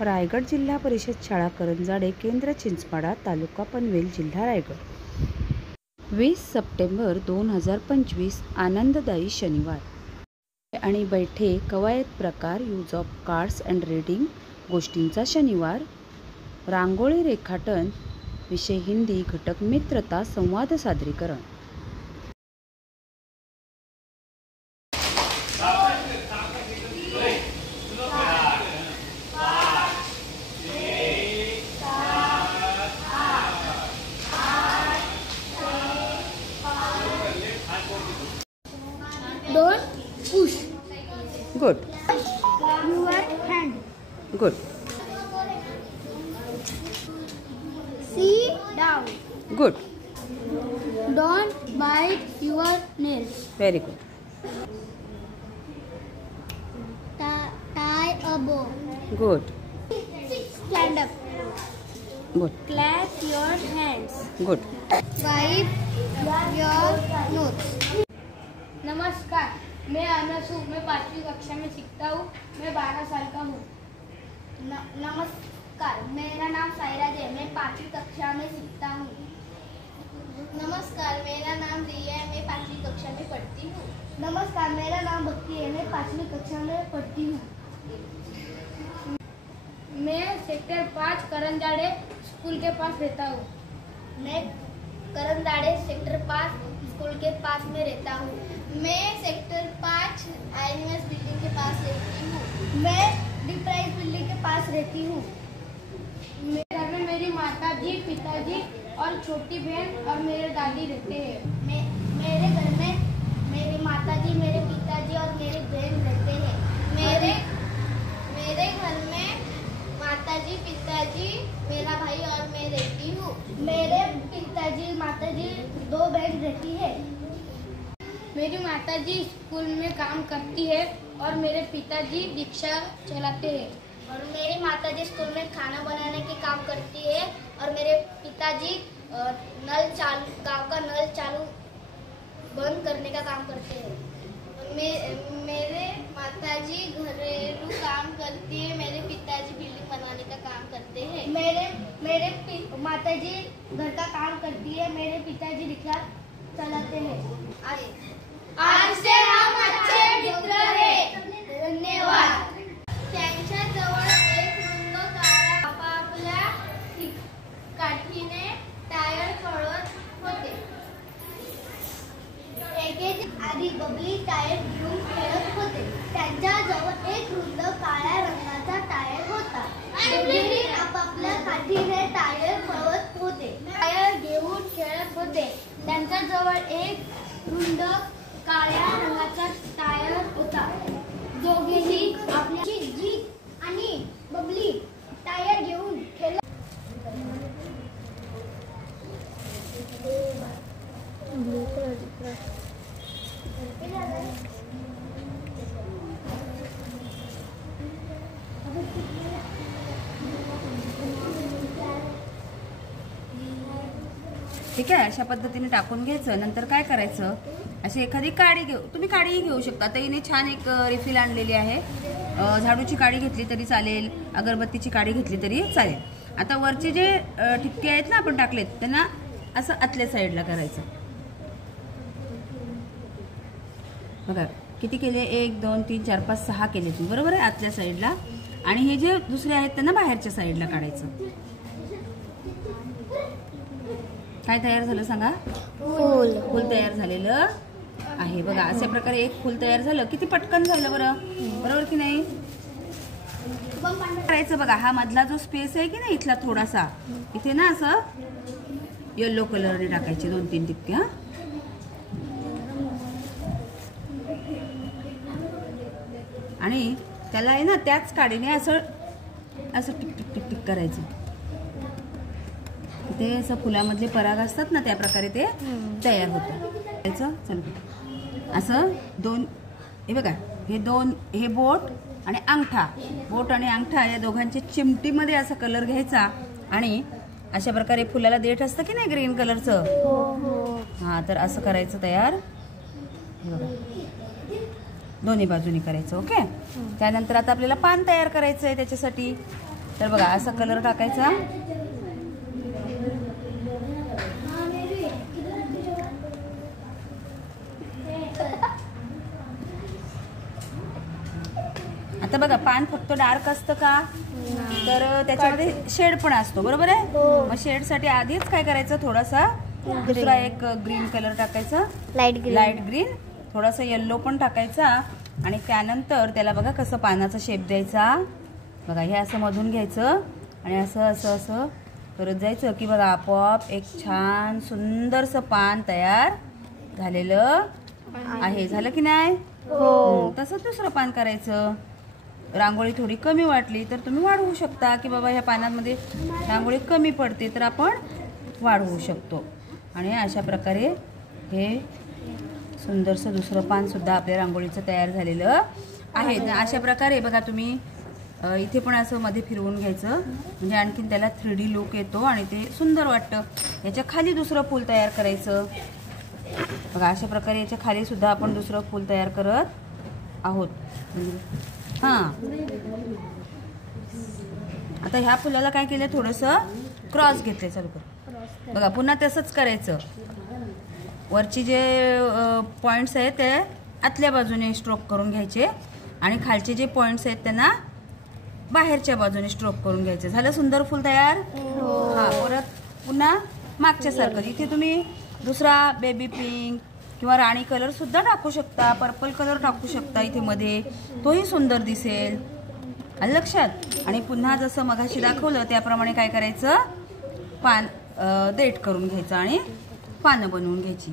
रायगड जिल्हा परिषद शाळा करंजाडे, केंद्र चिंचपाडा, तालुका पनवेल, जिल्हा रायगड। 20 सप्टेंबर 2025 आनंददायी शनिवार आणि बैठे कवायत प्रकार, use of cards and reading, गोष्टींचा शनिवार, रांगोळी रेखाटन, विषय हिंदी, घटक मित्रता, संवाद सादरीकरण। Don't push. Good. Your hand. Good. Sit down. Good. Don't bite your nails. Very good. Tie a bow. Good. Stand up. Good. Clap your hands. Good. Wipe your nose. नमस्कार, मैं अनस हूँ। मैं 5वीं कक्षा में सीखता हूँ। मैं 12 साल का हूँ। नमस्कार, मेरा नाम सायराज है। मैं 5वीं कक्षा में सीखता हूँ। नमस्कार, मेरा नाम रिया है। मैं 5वीं कक्षा में पढ़ती हूँ। नमस्कार, मेरा नाम भक्ति है। मैं 5वीं कक्षा में पढ़ती हूँ। मैं सेक्टर 5 करंजाड़े स्कूल के पास रहता हूँ। मैं करंजाड़े सेक्टर 5 स्कूल के पास में रहता हूँ। मैं सेक्टर 5 INS बिल्डिंग के पास रहती हूँ। मैं डी प्राइज बिल्डिंग के पास रहती हूँ। मेरे घर में मेरी माताजी, पिताजी और छोटी बहन और मेरे दादी रहते हैं। मेरे घर में मेरी माताजी, मेरे पिताजी और मेरी बहन रहते हैं। मेरे घर में माताजी, पिताजी, मेरा भाई और मैं रहती हूँ। मेरे पिताजी, माताजी, 2 बहन रहती है। मेरी माताजी स्कूल में काम करती है और मेरे पिताजी रिक्शा चलाते हैं। और मेरी माताजी स्कूल में खाना बनाने के काम करती है और मेरे पिताजी गांव का नल चालू बंद करने का काम करते हैं। मेरे माताजी घरेलू काम करती है। मेरे पिताजी बिल्डिंग बनाने का काम करते हैं। मेरे माताजी घर का काम करती है। मेरे पिताजी रिक्शा चलाते हैं। आज से हम अच्छे मित्र हैं। धन्यवाद। त्यांच्या जवळ एक रुंद काळा आपापल्या काठीने टायर पळवत होते। एकेक आधी बबली टायर घेऊन खेळत होते। त्यांच्या जवळ एक रुंद काळ्या रंगाचा टायर होता। दोघेही आपापल्या काठीने टायर पळवत होते। टायर घेऊन खेळत होते। त्यांच्या जवळ एक रुंद काळ्या रंगाचा टायर होता। दोघेही आपल्या जीत आणि बबली टायर घेऊन खेळत। ठीक आहे, अशा पद्धतीने टाकून घ्यायचं। नंतर काय करायचं, अशी एखादी काडी घेऊ, तुम्ही काडीही घेऊ शकता। आता हिने छान एक रिफिल आणलेली आहे। झाडूची काडी घेतली तरी चालेल, अगरबत्तीची काडी घेतली तरी चालेल। आता वरचे जे ठिपके आहेत ना आपण टाकलेत, त्यांना असं आतल्या साईडला करायचं। बघा किती केले, 1 2 3 4 5 6 केले तुम्ही, बरोबर आहे, आतल्या साईडला। आणि हे जे दुसरे आहेत त्यांना बाहेरच्या साईडला काढायचं। काय तयार झालं सांगा? फूल तयार झालेलं आहे। बघा अशा प्रकारे एक फूल तयार झालं। किती पटकन झालं बरं, बरोबर की नाही? करायचं बघा, हा मधला जो स्पेस आहे की नाही इथला थोडासा, इथे ना असं येलो कलरने टाकायचे 2-3 टिपके। हा आणि त्याला आहे ना त्याच काडीने असं असं टिक टिक टिक टिक करायचं। ते असं फुलामधले पराग असतात ना, त्या प्रकारे ते तयार होतं। चल असं 2, हे बघा, हे 2, हे बोट आणि अंगठा, बोट आणि अंगठा या दोघांच्या चिमटीमध्ये असा कलर घ्यायचा आणि अशा प्रकारे फुलाला देठ असतं की नाही ग्रीन कलरचं, हा तर असं करायचं तयार। दोन्ही बाजूनी करायचं। ओके, त्यानंतर आता आपल्याला पान तयार करायचं आहे। त्याच्यासाठी तर बघा असा कलर टाकायचा. आता बघा पान फक्त डार्क असतं का, तर त्याच्यामध्ये शेड पण असतो, बरोबर आहे. मग शेड साठी आधीच काय करायचं, थोडासा दुसरा एक ग्रीन कलर टाकायचा, लाईट ग्रीन, थोडासा येल्लो पण टाकायचा. आणि त्यानंतर त्याला बघा कसं पानाचा शेप द्यायचा. बघा हे असं मधून घ्यायचं आणि असं असं असं करत जायचं की बघा आपोआप एक छान सुंदरसं पान तयार झालेलं आहे. झालं की नाही. तसंच दुसरं पान करायचं. रांगोळी थोडी कमी वाटली तर तुम्ही वाढवू शकता की बाबा ह्या पानांमध्ये रांगोळी कमी पडते तर आपण वाढवू शकतो. आणि अशा प्रकारे हे सुंदरसं दुसरं पान सुद्धा आपल्या रांगोळीचं तयार झालेलं आहे. अशा प्रकारे बघा तुम्ही इथे पण असं मध्ये फिरवून घ्यायचं म्हणजे आणखीन त्याला 3D लुक येतो आणि ते सुंदर वाटतं. याच्या खाली दुसरं फूल तयार करायचं. बघा अशा प्रकारे याच्या खाली सुद्धा आपण दुसरं फूल तयार करत आहोत. हां, आता ह्या फुलाला काय केलं, थोडंसं क्रॉस घेतलंय. चालू कर. बघा पुन्हा तसंच करायचं. वरची जे पॉइंट्स आहेत ते आतल्या बाजूने स्ट्रोक करून घ्यायचे आणि खालचे जे पॉइंट्स आहेत त्यांना बाहेरच्या बाजूने स्ट्रोक करून घ्यायचे. झालं सुंदर फुल तयार. हां, परत पुन्हा मागच्या सारखं इथे तुम्ही दुसरा बेबी पिंक किंवा राणी कलर सुद्धा टाकू शकता, पर्पल कलर टाकू शकता इथे मध्ये, तोही सुंदर दिसेल. आलं लक्षात. आणि पुन्हा जसं मगाशी दाखवलं त्याप्रमाणे काय करायचं, पान देठ करून घ्यायचं आणि पानं बनवून घ्यायची.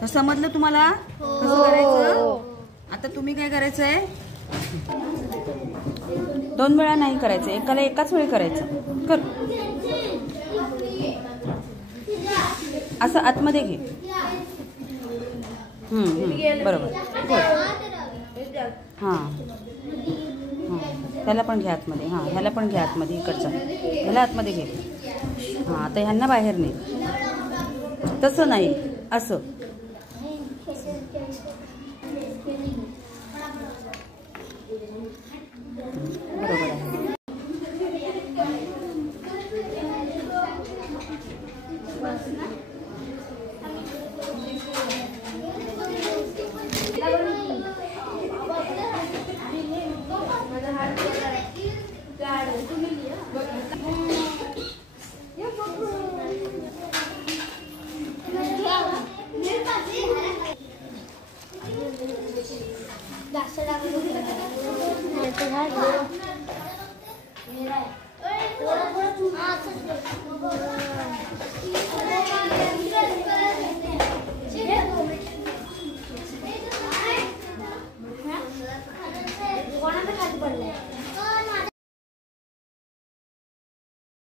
तर समजलं तुम्हाला कसं करायचं. आता तुम्ही काय करायचंय, 2 वेळा नाही करायचं, एकाला एकाच वेळी करायचं. कर असं आतमध्ये घे. बरोबर. हां हां, त्याला पण घ्या आतमध्ये. हां, ह्याला पण घ्या आतमध्ये, इकडचा ह्याला आतमध्ये घे. हां, आता ह्यांना बाहेर नाही, तसं नाही, असं